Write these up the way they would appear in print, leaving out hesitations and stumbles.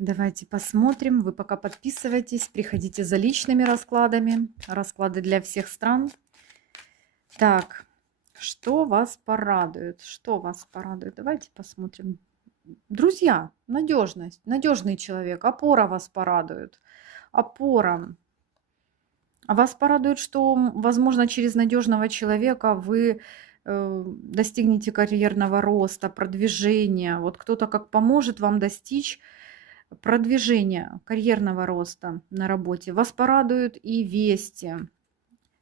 Давайте посмотрим. Вы пока подписывайтесь, приходите за личными раскладами. Расклады для всех стран. Так, что вас порадует? Что вас порадует? Давайте посмотрим. Друзья, надежность, надежный человек, опора вас порадует. Опора. А вас порадует, что, возможно, через надежного человека вы достигнете карьерного роста, продвижения. Вот кто-то как поможет вам достичь продвижения, карьерного роста на работе. Вас порадуют и вести.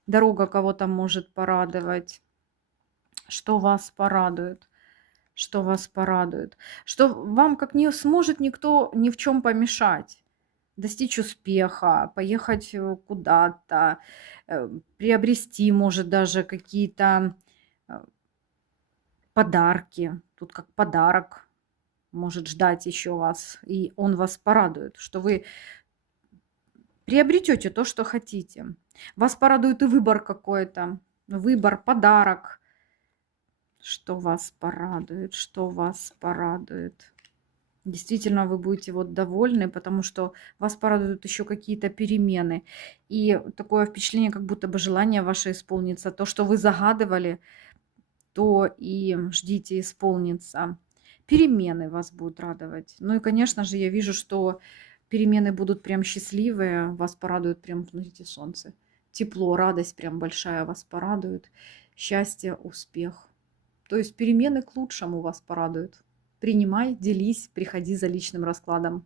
Дорога кого-то может порадовать. Что вас порадует? Что вас порадует? Что вам как не сможет никто ни в чем помешать. Достичь успеха, поехать куда-то, приобрести, может, даже какие-то э, подарки. Тут как подарок может ждать еще вас, и он вас порадует, что вы приобретете то, что хотите. Вас порадует и выбор какой-то, выбор, подарок. Что вас порадует, что вас порадует. Действительно, вы будете вот довольны, потому что вас порадуют еще какие-то перемены. И такое впечатление, как будто бы желание ваше исполнится. То, что вы загадывали, то и ждите исполнится. Перемены вас будут радовать. Ну и, конечно же, я вижу, что перемены будут прям счастливые. Вас порадует прям, смотрите, солнце. Тепло, радость прям большая вас порадует. Счастье, успех. То есть перемены к лучшему вас порадуют. Принимай, делись, приходи за личным раскладом.